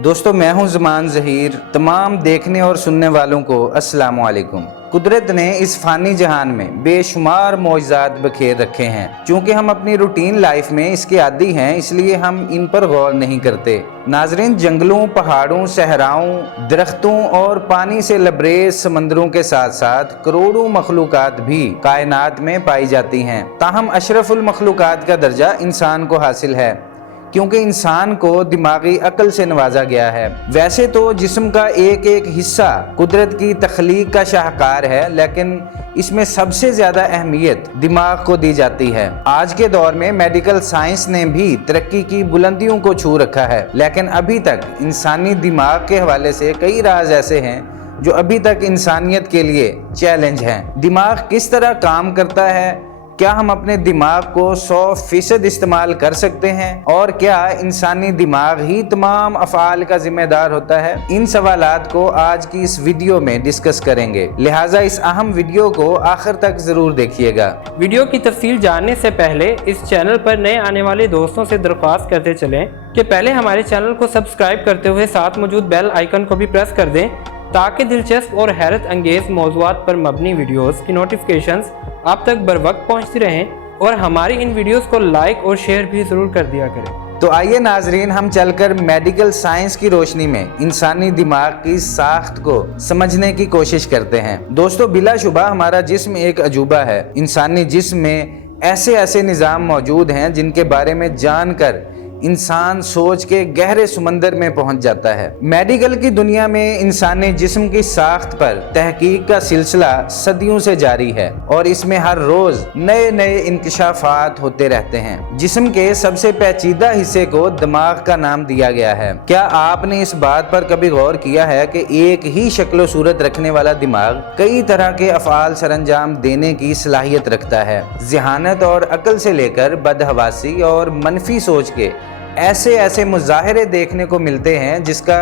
दोस्तों मैं हूं ज़मान ज़हीर। तमाम देखने और सुनने वालों को अस्सलाम वालेकुम। कुदरत ने इस फ़ानी जहान में बेशुमार मौजज़ात बखेर रखे हैं। चूँकि हम अपनी रूटीन लाइफ में इसके आदी हैं, इसलिए हम इन पर गौर नहीं करते। नाज़रीन, जंगलों, पहाड़ों, सहराओं, दरख्तों और पानी से लबरेज समंदरों के साथ साथ करोड़ों मखलूक़ात भी कायनात में पाई जाती हैं। ताहम अशरफुल मखलूक़ात का दर्जा इंसान को हासिल है, क्योंकि इंसान को दिमागी अक्ल से नवाजा गया है। वैसे तो जिस्म का एक एक हिस्सा कुदरत की तख्लीक का शाहकार है, लेकिन इसमें सबसे ज़्यादा अहमियत दिमाग को दी जाती है। आज के दौर में मेडिकल साइंस ने भी तरक्की की बुलंदियों को छू रखा है, लेकिन अभी तक इंसानी दिमाग के हवाले से कई राज ऐसे हैं जो अभी तक इंसानियत के लिए चैलेंज हैं। दिमाग किस तरह काम करता है, क्या हम अपने दिमाग को 100% इस्तेमाल कर सकते हैं, और क्या इंसानी दिमाग ही तमाम अफ़आल का जिम्मेदार होता है? इन सवालात को आज की इस वीडियो में डिस्कस करेंगे, लिहाजा इस अहम वीडियो को आखिर तक ज़रूर देखिएगा। वीडियो की तफसील जानने से पहले इस चैनल पर नए आने वाले दोस्तों से दरख्वास्त करते चलें कि पहले हमारे चैनल को सब्सक्राइब करते हुए साथ मौजूद बेल आइकन को भी प्रेस कर दें, ताकि दिलचस्प और हैरत अंगेज़ मौज़ूआत पर मबनी वीडियोज़ की नोटिफिकेशंस आप तक बर वक्त पहुँचती रहें, और हमारी इन वीडियोस को लाइक और शेयर भी ज़रूर कर दिया करें। तो आइए नाजरीन, हम चलकर मेडिकल साइंस की रोशनी में इंसानी दिमाग की साख्त को समझने की कोशिश करते हैं। दोस्तों, बिलाशुबा हमारा जिस्म एक अजूबा है। इंसानी जिस्म में ऐसे ऐसे निज़ाम मौजूद हैं जिनके बारे में जानकर इंसान सोच के गहरे समंदर में पहुंच जाता है। मेडिकल की दुनिया में इंसानी जिस्म की साख्त पर तहकीक का सिलसिला सदियों से जारी है, और इसमें हर रोज नए नए इंकशाफात होते रहते हैं। जिस्म के सबसे पेचीदा हिस्से को दिमाग का नाम दिया गया है। क्या आपने इस बात पर कभी गौर किया है कि एक ही शक्ल सूरत रखने वाला दिमाग कई तरह के अफ़आल सरअंजाम देने की सलाहियत रखता है? ज़हानत और अक्ल से लेकर बदहवासी और मनफी सोच के ऐसे ऐसे मुजाहिरे देखने को मिलते हैं जिसका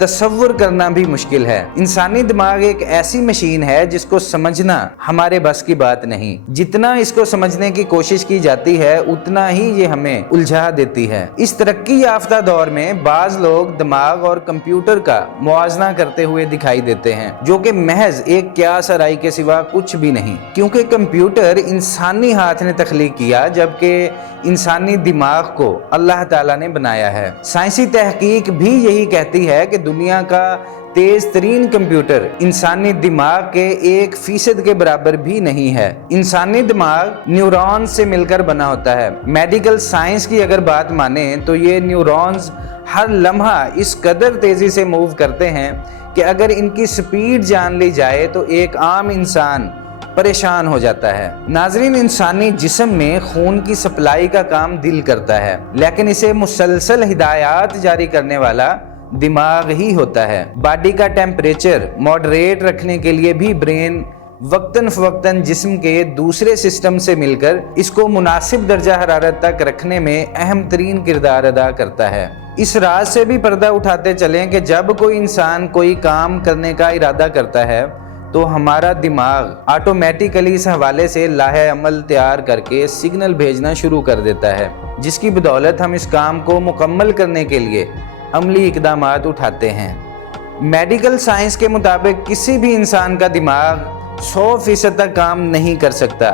तसव्वुर करना भी मुश्किल है। इंसानी दिमाग एक ऐसी मशीन है जिसको समझना हमारे बस की बात नहीं। जितना इसको समझने की कोशिश की जाती है, उतना ही ये हमें उलझा देती है। इस तरक्की याफ्ता दौर में बाज लोग दिमाग और कंप्यूटर का मुआजना करते हुए दिखाई देते हैं, जो कि महज एक क्यास आराई के सिवा कुछ भी नहीं, क्योंकि कंप्यूटर इंसानी हाथ ने तख्लीक किया, जबकि इंसानी दिमाग को अल्लाह ताला ने बनाया है। साइंसी तहकीक भी यही कहती है कि दुनिया का तेज तरीन कंप्यूटर इंसानी दिमाग के 1% के बराबर भी नहीं है। इंसानी दिमाग न्यूरॉन्स से मिलकर बना होता है। मेडिकल साइंस की अगर बात माने तो ये न्यूरॉन्स हर लम्हा इस कदर तेजी से मूव करते हैं कि अगर इनकी स्पीड जान ली जाए तो एक आम इंसान परेशान हो जाता है। नाजरीन, इंसानी जिस्म में खून की सप्लाई का काम दिल करता है, लेकिन इसे मुसलसल हिदायत जारी करने वाला दिमाग ही होता है। बॉडी का टेम्परेचर मॉडरेट रखने के लिए भी ब्रेन वक्तन फवक्तन जिस्म के दूसरे सिस्टम से मिलकर इसको मुनासिब दर्जा हरारत तक रखने में अहम तरीन किरदार अदा करता है। इस राज से भी पर्दा उठाते चलें कि जब कोई इंसान कोई काम करने का इरादा करता है तो हमारा दिमाग ऑटोमेटिकली इस हवाले से लाहे अमल तैयार करके सिग्नल भेजना शुरू कर देता है, जिसकी बदौलत हम इस काम को मुकम्मल करने के लिए अमली इक़दामात उठाते हैं। मेडिकल साइंस के मुताबिक किसी भी इंसान का दिमाग 100% तक काम नहीं कर सकता।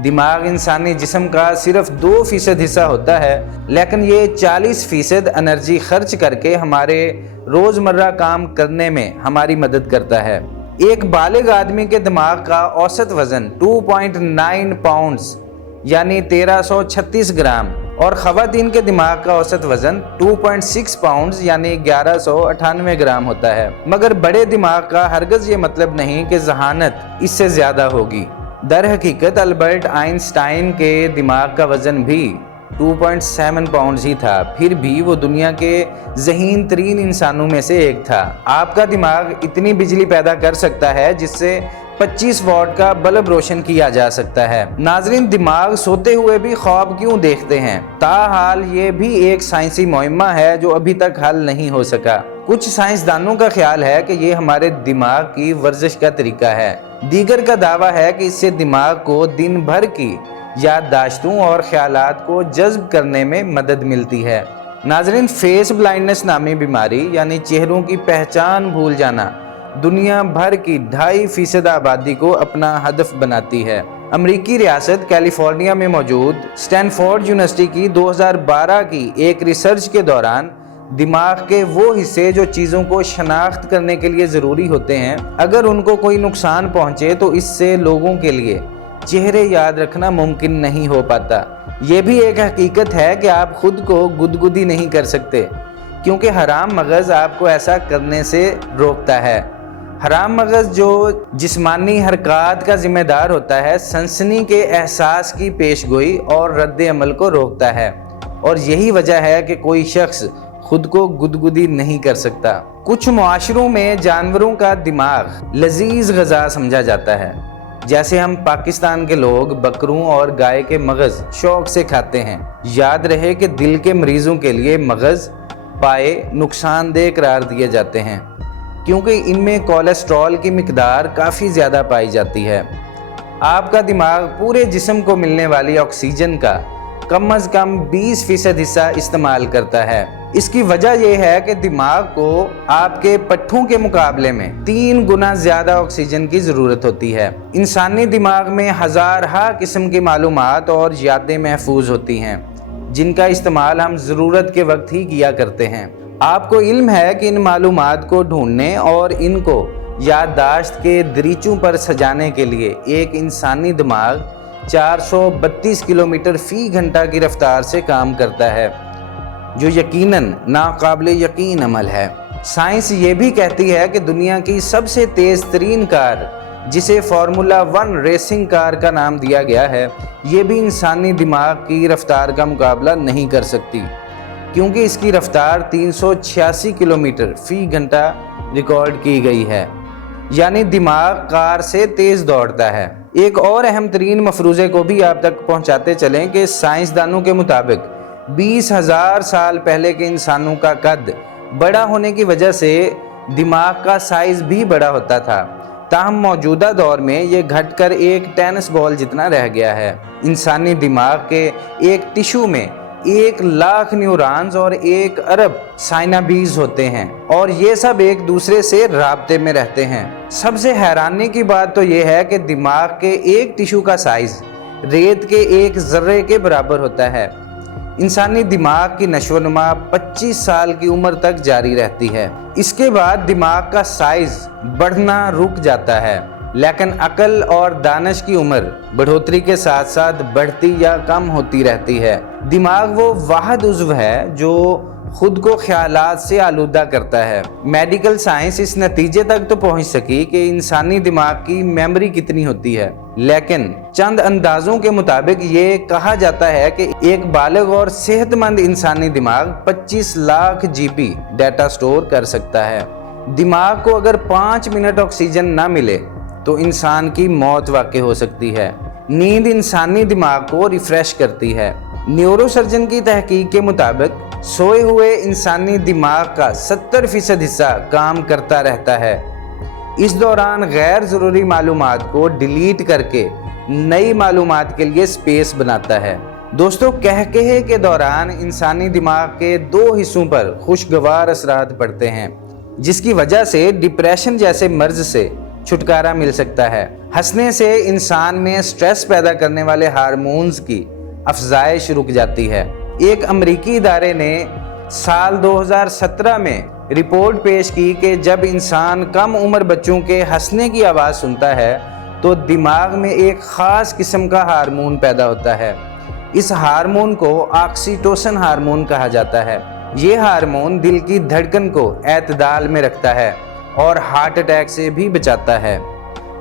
दिमाग इंसानी जिस्म का सिर्फ 2% हिस्सा होता है, लेकिन ये 40% एनर्जी खर्च करके हमारे रोज़मर्रा काम करने में हमारी मदद करता है। एक बालिग आदमी के दिमाग का औसत वजन 2.9 पाउंड्स यानी 1336 ग्राम, और ख़वातीन के दिमाग का औसत वजन 2.6 पाउंड्स यानी 1198 ग्राम होता है। मगर बड़े दिमाग का हरगज़ ये मतलब नहीं कि ज़हानत इससे ज़्यादा होगी। दर हकीकत अल्बर्ट आइंस्टाइन के दिमाग का वजन भी 2.7 पाउंड्स ही था, फिर भी वो दुनिया के ज़हीन तरीन इंसानों में से एक था। आपका दिमाग इतनी बिजली पैदा कर सकता है जिससे 25 वॉट का बल्ब रोशन किया जा सकता है। नाजरीन, दिमाग सोते हुए भी ख्वाब क्यों देखते हैं? ताहाल ये भी एक साइंसी मुहिम्मा है जो अभी तक हल नहीं हो सका। कुछ साइंसदानों का ख्याल है कि ये हमारे दिमाग की वर्जिश का तरीका है। दीगर का दावा है कि इससे दिमाग को दिन भर की याददाश्तों और ख्यालात को जज्ब करने में मदद मिलती है। नाज़रीन, फेस ब्लाइंडनेस नामी बीमारी यानी चेहरों की पहचान भूल जाना दुनिया भर की 2.5% आबादी को अपना हदफ बनाती है। अमरीकी रियासत कैलिफोर्निया में मौजूद स्टैनफोर्ड यूनिवर्सिटी की 2012 की एक रिसर्च के दौरान दिमाग के वो हिस्से जो चीज़ों को शनाख्त करने के लिए ज़रूरी होते हैं, अगर उनको कोई नुकसान पहुँचे तो इससे लोगों के लिए चेहरे याद रखना मुमकिन नहीं हो पाता। ये भी एक हकीकत है कि आप खुद को गुदगुदी नहीं कर सकते क्योंकि हराम मगज़ आपको ऐसा करने से रोकता है। हराम मगज़ जो जिस्मानी हरकत का जिम्मेदार होता है, सनसनी के एहसास की पेशगोई और रद्द अमल को रोकता है, और यही वजह है कि कोई शख्स खुद को गुदगुदी नहीं कर सकता। कुछ मुआशरों में जानवरों का दिमाग लजीज ग़िज़ा समझा जाता है, जैसे हम पाकिस्तान के लोग बकरों और गाय के मगज़ शौक से खाते हैं। याद रहे कि दिल के मरीजों के लिए मगज़ पाए नुकसानदेह करार दिए जाते हैं क्योंकि इनमें कोलेस्ट्रॉल की मिकदार काफ़ी ज़्यादा पाई जाती है। आपका दिमाग पूरे जिस्म को मिलने वाली ऑक्सीजन का कम अज़ कम 20% हिस्सा इस्तेमाल करता है। इसकी वजह यह है कि दिमाग को आपके पट्ठों के मुकाबले में 3 गुना ज़्यादा ऑक्सीजन की ज़रूरत होती है। इंसानी दिमाग में हज़ारहा किस्म की मालूमात और यादें महफूज होती हैं जिनका इस्तेमाल हम ज़रूरत के वक्त ही किया करते हैं। आपको इल्म है कि इन मालूमात को ढूंढने और इनको याददाश्त के दरीचों पर सजाने के लिए एक इंसानी दिमाग 432 किलोमीटर फ़ी घंटा की रफ्तार से काम करता है, जो यकीनन नाकाबिले यकीन अमल है। साइंस ये भी कहती है कि दुनिया की सबसे तेज़ तरीन कार, जिसे फार्मूला 1 रेसिंग कार का नाम दिया गया है, ये भी इंसानी दिमाग की रफ्तार का मुकाबला नहीं कर सकती क्योंकि इसकी रफ्तार 386 किलोमीटर फ़ी घंटा रिकॉर्ड की गई है, यानी दिमाग कार से तेज़ दौड़ता है। एक और अहम तरीन मफरूज़े को भी आप तक पहुंचाते चलें कि साइंसदानों के मुताबिक 20,000 साल पहले के इंसानों का कद बड़ा होने की वजह से दिमाग का साइज़ भी बड़ा होता था, ताहम मौजूदा दौर में ये घटकर एक टेनिस बॉल जितना रह गया है। इंसानी दिमाग के एक टिश्यू में 1 लाख न्यूरॉन्स और 1 अरब साइनाबीज होते हैं और ये सब एक दूसरे से राब्ते में रहते हैं। सबसे हैरानी की बात तो ये है कि दिमाग के एक टिश्यू का साइज रेत के एक ज़र्रे के बराबर होता है। इंसानी दिमाग की नशोनुमा 25 साल की उम्र तक जारी रहती है। इसके बाद दिमाग का साइज बढ़ना रुक जाता है, लेकिन अकल और दानिश की उम्र बढ़ोतरी के साथ साथ बढ़ती या कम होती रहती है। दिमाग वो वाहिद उज़्व है जो खुद को ख्यालात से आलूदा करता है। मेडिकल साइंस इस नतीजे तक तो पहुंच सकी कि इंसानी दिमाग की मेमोरी कितनी होती है, लेकिन चंद अंदाजों के मुताबिक ये कहा जाता है कि एक बालिग और सेहतमंद इंसानी दिमाग 25 लाख GB डाटा स्टोर कर सकता है। दिमाग को अगर 5 मिनट ऑक्सीजन ना मिले तो इंसान की मौत वाक़ई हो सकती है। नींद इंसानी दिमाग को रिफ्रेश करती है। न्यूरोसर्जन की तहकीक के मुताबिक सोए हुए इंसानी दिमाग का 70% हिस्सा काम करता रहता है। इस दौरान गैर ज़रूरी मालूमात को डिलीट करके नई मालूमात के लिए स्पेस बनाता है। दोस्तों, कहकहे के दौरान इंसानी दिमाग के 2 हिस्सों पर खुशगवार असरात पड़ते हैं, जिसकी वजह से डिप्रेशन जैसे मर्ज से छुटकारा मिल सकता है। हंसने से इंसान में स्ट्रेस पैदा करने वाले हार्मोन्स की अफजाइश रुक जाती है। एक अमरीकी इदारे ने साल 2017 में रिपोर्ट पेश की कि जब इंसान कम उम्र बच्चों के हंसने की आवाज़ सुनता है तो दिमाग में एक ख़ास किस्म का हार्मोन पैदा होता है। इस हार्मोन को ऑक्सीटोसिन हार्मोन कहा जाता है। ये हार्मोन दिल की धड़कन को एतदाल में रखता है और हार्ट अटैक से भी बचाता है।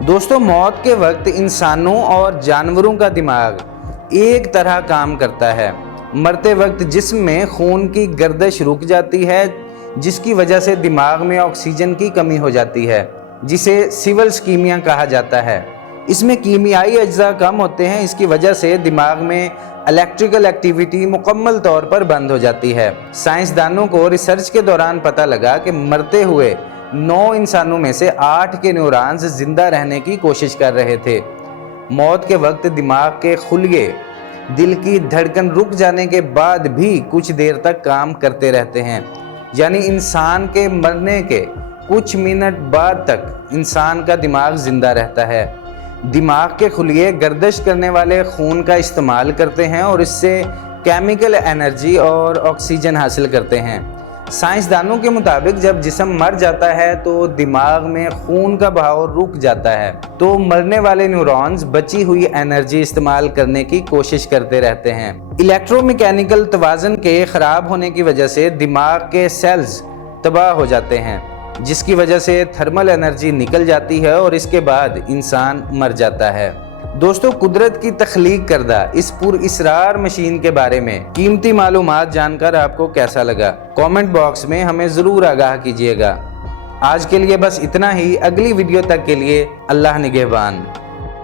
दोस्तों, मौत के वक्त इंसानों और जानवरों का दिमाग एक तरह काम करता है। मरते वक्त जिस्म में खून की गर्दिश रुक जाती है, जिसकी वजह से दिमाग में ऑक्सीजन की कमी हो जाती है, जिसे सिविल स्कीमिया कहा जाता है। इसमें कीमियाई अज्जा कम होते हैं। इसकी वजह से दिमाग में इलेक्ट्रिकल एक्टिविटी मुकम्मल तौर पर बंद हो जाती है। साइंसदानों को रिसर्च के दौरान पता लगा कि मरते हुए 9 इंसानों में से 8 के न्यूरॉन्स जिंदा रहने की कोशिश कर रहे थे। मौत के वक्त दिमाग के खुलिये दिल की धड़कन रुक जाने के बाद भी कुछ देर तक काम करते रहते हैं। यानी इंसान के मरने के कुछ मिनट बाद तक इंसान का दिमाग जिंदा रहता है। दिमाग के खुलिये गर्दिश करने वाले खून का इस्तेमाल करते हैं और इससे केमिकल एनर्जी और ऑक्सीजन हासिल करते हैं। साइंसदानों के मुताबिक जब जिस्म मर जाता है तो दिमाग में खून का बहाव रुक जाता है, तो मरने वाले न्यूरॉन्स बची हुई एनर्जी इस्तेमाल करने की कोशिश करते रहते हैं। इलेक्ट्रोमैकेनिकल तवाज़ुन के खराब होने की वजह से दिमाग के सेल्स तबाह हो जाते हैं, जिसकी वजह से थर्मल एनर्जी निकल जाती है और इसके बाद इंसान मर जाता है। दोस्तों, कुदरत की तख्लीक करदा इस पुरअसरार मशीन के बारे में कीमती मालूमात जानकर आपको कैसा लगा, कमेंट बॉक्स में हमें ज़रूर आगाह कीजिएगा। आज के लिए बस इतना ही। अगली वीडियो तक के लिए अल्लाह निगहबान।